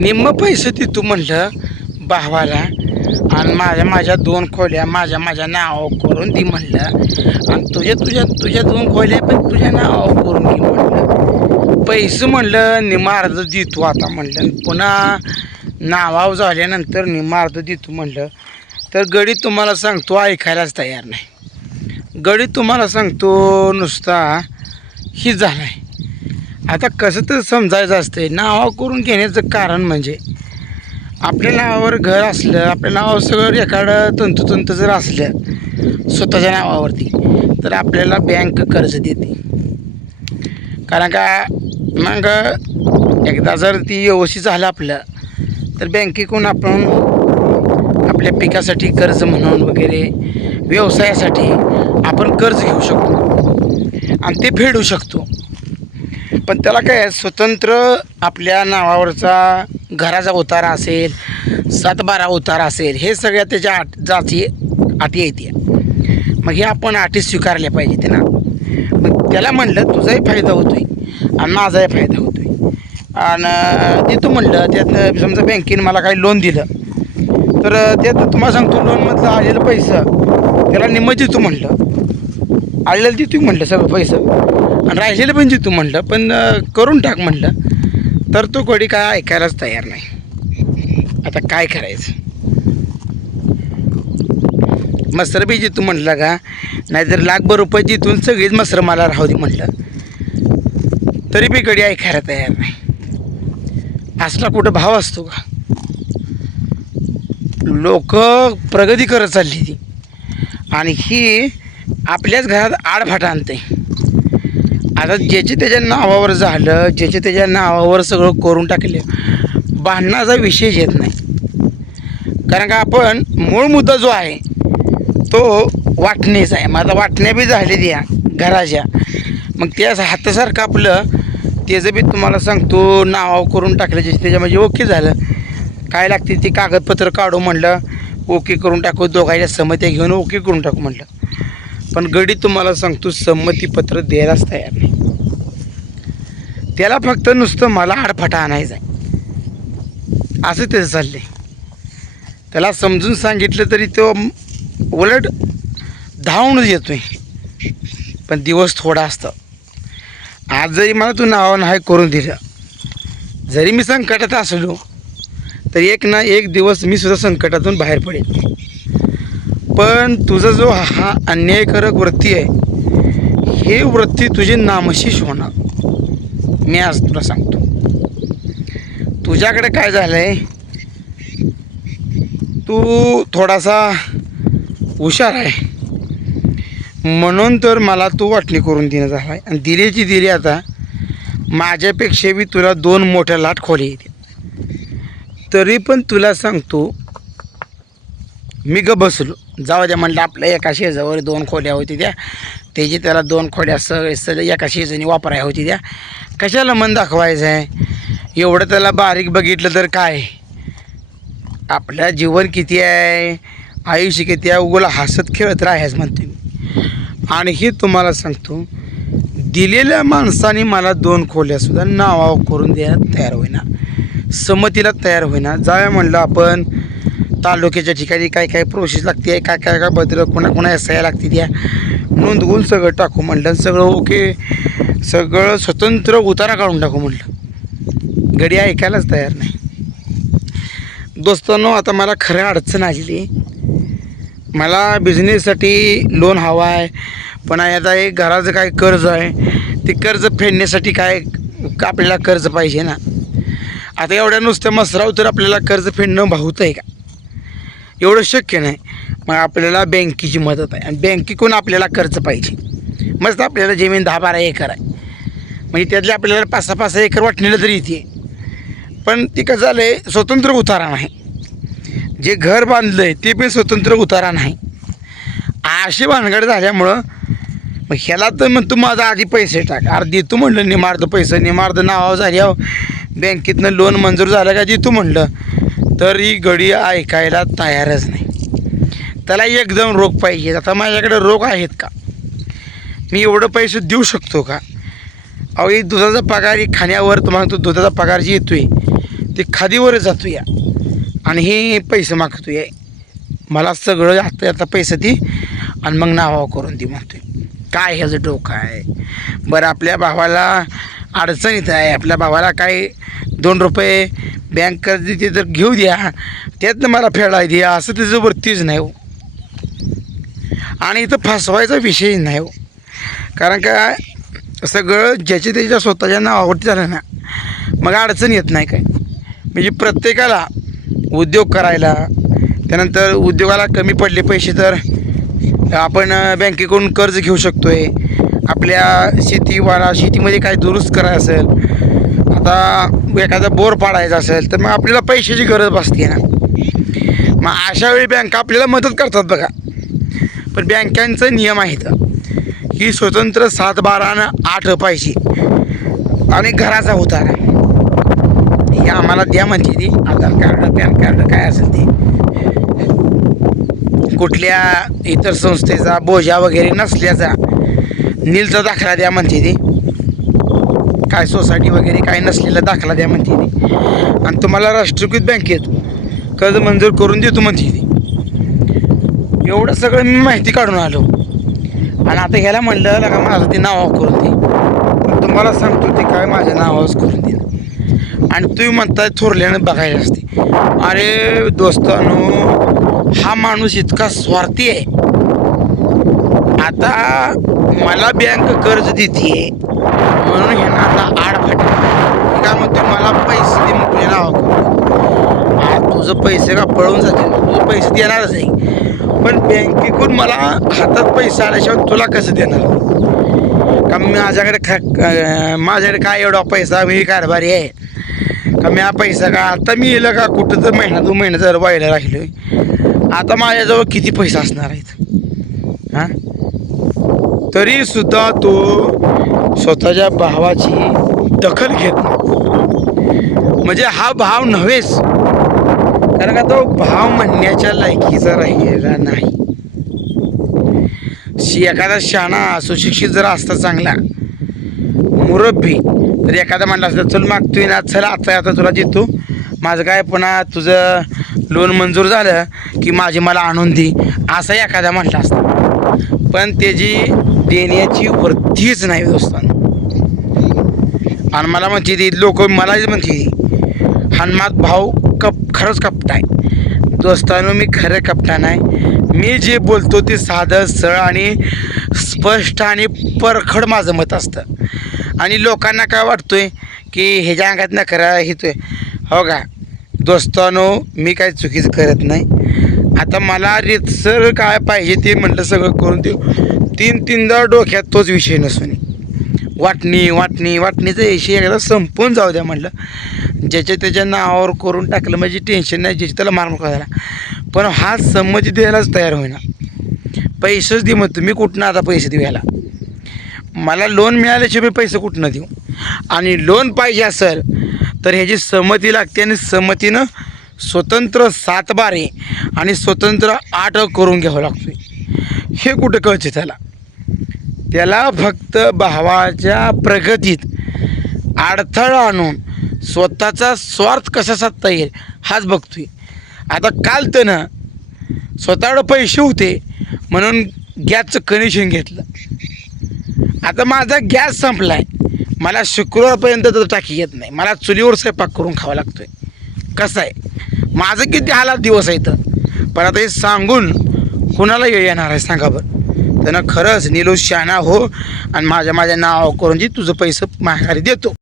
निम्म पैसे देतो तू म्हणलं भावाला. आणि माझ्या माझ्या दोन खोल्या माझ्या माझ्या नावावर करून दे म्हणलं. आणि तुझ्या तुझ्या तुझ्या दोन खोल्या पण तुझ्या नावावर करून दे म्हणलं. पैसे म्हणलं निम्मा देतो आता म्हणलं. आणि पुन्हा नावावर झाल्यानंतर निम्मा देतो म्हणलं. तर गडी तुम्हाला सांगतो ऐकायलाच तयार नाही. गडी तुम्हाला सांगतो नुसता ही झाला आहे आता कसं तर समजायचं असते नाव करून घेण्याचं कारण म्हणजे आपल्या नावावर घर असलं आपल्या नावावर सगळं एखादं तंतुतंत जर असलं स्वतःच्या नावावरती तर आपल्याला बँक कर्ज देते. कारण का मग एकदा जर ती व्यवस्थित झालं आपलं तर बँकेकडून आपण आपल्या पिकासाठी कर्ज म्हणून वगैरे व्यवसायासाठी आपण कर्ज घेऊ शकतो. आणि ते फेडू शकतो. पण त्याला काय आहे, स्वतंत्र आपल्या नावावरचा घराचा उतारा असेल सातबारा उतारा असेल हे सगळ्या त्याच्या आट जाती अटी येते मग हे आपण आटी स्वीकारल्या पाहिजे त्यांना. मग त्याला म्हणलं तुझाही फायदा होतोय आणि माझाही फायदा होतोय. आणि देतो म्हणलं त्यातनं समजा बँकेनं मला काही लोन दिलं तर त्यात तुम्हाला सांगतो लोनमधलं आलेलं पैसा त्याला निम्म देतो म्हणलं. आलेलं देतो म्हणलं सगळं पैसं. आणि राहिलेलं पण देतो म्हणलं पण करून टाक म्हणलं. तर तो कोणी काय ऐकायलाच तयार नाही. आता काय करायचं? मसर बी देतो म्हटलं का नाहीतर लाखभर रुपये जिथून सगळीच मसर मला राहू दे म्हटलं तरी बी कधी ऐकायला तयार नाही. असला कुठं भाव असतो का? लोक प्रगती करत चालली ती. आणि ही आपल्याच घरात आडफाटा आणते. आता ज्याचे त्याच्या नावावर झालं ज्याचे त्याच्या नावावर सगळं करून टाकले भांडणाचा विषय येत नाही. कारण का आपण मूळ मुद्दा जो आहे तो वाटणीचा आहे. माझा वाटण्या बी झालेली या घराच्या. मग त्या हातासारखं आपलं त्याचं बी तुम्हाला सांगतो नावावर करून टाकलं ज्याचे त्याच्या म्हणजे ओके झालं. काय लागते ते कागदपत्र काढू म्हणलं ओके करून टाकू दोघांच्या समत्या घेऊन ओके करून टाकू म्हणलं. पण गडी तुम्हाला सांगतो संमतीपत्र द्यायलाच तयार नाही. त्याला फक्त नुसतं मला आडफाटा आणायचा आहे. असं त्याचं आहे त्याला समजून सांगितलं तरी तो उलट धावूनच येतोय. पण दिवस थोडा असतं. आज जरी मला तू नाव नाही करून दिलं जरी मी संकटात असलो तर एक ना एक दिवस मी सुद्धा संकटातून बाहेर पडेल पण तुझा जो हा अन्यायकारक वृत्ती आहे हे वृत्ती तुझी नामशीष होणार. मी आज तुला सांगतो. तुझ्याकडे काय झालं आहे तू थोडासा हुशार आहे. म्हणून तर मला तू वाटणी करून देणं झाला आहे आणि दिलेची दिली आता माझ्यापेक्षा बी तुला दोन मोठ्या लाट खोली येते तरी पण तुला सांगतो मी ग बसलो. जाऊ द्या म्हणलं आपल्या एका शेजावर दोन खोल्या होती त्या. त्याची त्याला दोन खोल्या सगळे सगळे एका शेजानी वापराय होती त्या. कशाला मन दाखवायचं आहे एवढं त्याला बारीक बघितलं तर काय? आपल्या जीवन किती आहे? आयुष्य किती आहे? उगोला हसत खेळत राहायच म्हणते मी. आणि हे तुम्हाला सांगतो दिलेल्या माणसाने मला दोन खोल्यासुद्धा नावावर करून द्यायला तयार होईना. समतीला तयार होईना. जाव्या म्हणलं आपण. तालुक्याच्या ठिकाणी काय काय प्रोसेस लागते काय काय काय बदल कोणा कोणा एस लागते त्या नोंदवून सगळं टाकू म्हणलं सगळं ओके सगळं स्वतंत्र उतारा काढून टाकू म्हणलं. गडी ऐकायलाच तयार नाही. दोस्तांनो आता मला खरं अडचण आलेली मला बिझनेससाठी लोन हवा आहे पण आता एक घराचं काय कर्ज आहे ते कर्ज फेडण्यासाठी काय आपल्याला कर्ज पाहिजे ना. आता एवढ्या नुसत्या मसराव तर आपल्याला कर्ज फेडणं भावतं आहे का? एवढं शक्य नाही. मग आपल्याला बँकेची मदत आहे. आणि बँकेकडून आपल्याला कर्ज पाहिजे. मस्त आपल्याला जमीन दहा बारा एकर आहे. म्हणजे त्यातले आपल्याला पाच सहा पाच सहा एकर वाटलेलं तरी येते. पण ती कसं झालं आहे स्वतंत्र उतारा नाही. जे घर बांधलं आहे ते पण स्वतंत्र उतारा नाही. अशी भानगड झाल्यामुळं मग ह्याला तर म्हणतो माझा आधी पैसे टाक. अर्धी तू म्हणलं निमार्द पैसे. निमार्द नावावर झाल्यावर बँकेतनं लोन मंजूर झालं का देतो म्हणलं. तरी गडी ऐकायला तयारच नाही. त्याला एकदम रोग पाहिजे. आता माझ्याकडे रोग आहेत का? मी एवढं पैसे देऊ शकतो का? अहो एक दुधाचा पगार एक खाण्यावर तुम्हाला तो दुधाचा पगार जी येतो आहे ते खादीवरच जातो या आणि हे पैसे मागतो या मला सगळं आता आता पैसे ती आणि मग नावा करून ती म्हणतोय. काय ह्याचं डोकं आहे? बरं आपल्या भावाला अडचणीत आहे. आपल्या भावाला काय दोन रुपये बँक कर्ज देते तर घेऊ द्या त्यातनं मला फेडाय द्या असं त्याचं वृत्तीच नाही हो. आणि इथं फसवायचा विषय नाही हो. कारण का सगळं ज्याच्या त्याच्या स्वतःच्या नावावरती झालं ना मग अडचण येत नाही काय म्हणजे प्रत्येकाला उद्योग करायला त्यानंतर उद्योगाला कमी पडले पैसे तर आपण बँकेकडून कर्ज घेऊ शकतो आहे आपल्या शेतीवाला शेतीमध्ये काय दुरुस्त करायचं असेल आता एखादा बोर पाडायचा असेल तर मग आपल्याला पैशाची गरज भासते ना. मग अशा वेळी बँका आपल्याला मदत करतात बघा. पण बँकांचं नियम आहेत. की स्वतंत्र सात बारानं आठ पाहिजे आणि घराचा उतारा. हे आम्हाला द्या म्हणते ती. आधार कार्ड पॅन कार्ड काय असेल ते. कुठल्या इतर संस्थेचा बोजा वगैरे नसल्याचा. नीलचा दाखला द्या म्हणते ती. काय सोसायटी वगैरे काय नसलेला दाखला द्या म्हणते ती. आणि तुम्हाला राष्ट्रीयकृत बँकेत कर्ज मंजूर करून देतो म्हणते ती. एवढं सगळं मी माहिती काढून आलो. आणि आता ह्याला म्हणलं का माझं ते नाव करून दे. तुम्हाला सांगतो ते काय माझ्या नावावरच करून दे आणि तुम्ही म्हणताय थोरल्यानं बघायला असते. अरे दोस्तानो हा माणूस इतका स्वार्थी आहे. आता मला बँक कर्ज देते म्हणून हे आता आड फाट. काय म्हणते मला पैसे दे मग तुझ्या हा तुझं पैसे का पळून जातील? तुझं पैसे देणारच आहे. पण बँकेकडून मला हातात पैसे आल्याशिवाय तुला कसं देणार? का माझ्याकडे खा माझ्याकडे काय एवढा पैसा? मी कारभारी आहे. का मी हा पैसा का आता मी येलं का कुठं तर महिना दोन महिना जर व्हायला राहिलो आता माझ्याजवळ किती पैसा असणार आहेत? हां? तरी सुद्धा तो स्वतःच्या भावाची दखल घेत म्हणजे हा भाव नव्हेच. कारण का तो भाव म्हणण्याच्या लायकीचा राहिलेला नाही. शी एखादा शाणा सुशिक्षित जर असता चांगला मुरब्बी तर एखादा म्हणला असता चल मागतोय ना चल आता आता तुला देतो. माझं काय पुन्हा तुझं लोन मंजूर झालं की माझी मला आणून दे असा एखादा म्हटला असता. पण त्याची देण्याची वृत्तीच नाही दोस्तांनो. आणि मला म्हणते ती लोक मलाच म्हणते हनुमात भाऊ कप खरंच कपटा आहे दोस्तानो मी खरं कपटा नाही मी जे बोलतो ते साधं सरळ आणि स्पष्ट आणि परखड माझं मत असतं. आणि लोकांना काय वाटतोय की ह्याच्या अंगात ना हेतो हितोय. हो का? दोस्तानो मी काही चुकीचं करत नाही. आता मला रितसर काय पाहिजे ते म्हटलं सगळं करून देऊ. तीन तीनदा डोक्यात तोच विषय नसून. वाटणी वाटणी वाटणीचा विषय एकदा संपून जाऊ द्या म्हटलं ज्याच्या त्याच्या नावावर करून टाकलं म्हणजे टेन्शन नाही ज्याची त्याला मार्ग करायला पण हा संमती द्यायलाच तयार होईना. पैसेच दे मग तुम्ही कुठनं आता पैसे द्यायला मला लोन मिळाल्याशिवाय मी पैसे कुठनं देऊ? आणि लोन पाहिजे असेल तर ह्याची संमती लागते आणि संमतीनं स्वतंत्र सातबारे आणि स्वतंत्र आठ करून घ्यावं लागतोय. हे कुठं कळते त्याला? त्याला फक्त भावाच्या प्रगतीत अडथळा आणून स्वतःचा स्वार्थ कसा साधता येईल हाच बघतोय. आता काल त्यानं स्वतःकडं पैसे होते म्हणून गॅसचं कनेक्शन घेतलं. आता माझा गॅस संपला आहे मला शुक्रवारपर्यंत तर टाकी येत नाही. मला चुलीवर स्वयंपाक करून खावा लागतोय. कसं आहे माझं किती हालात दिवस आहे तर पण आता हे सांगून कुणाला येळ येणार आहे सांगा बरं. त्यानं खरंच निलोश शहाणा हो आणि माझ्या माझ्या नाव करून जी तुझं पैसे माघारी देतो.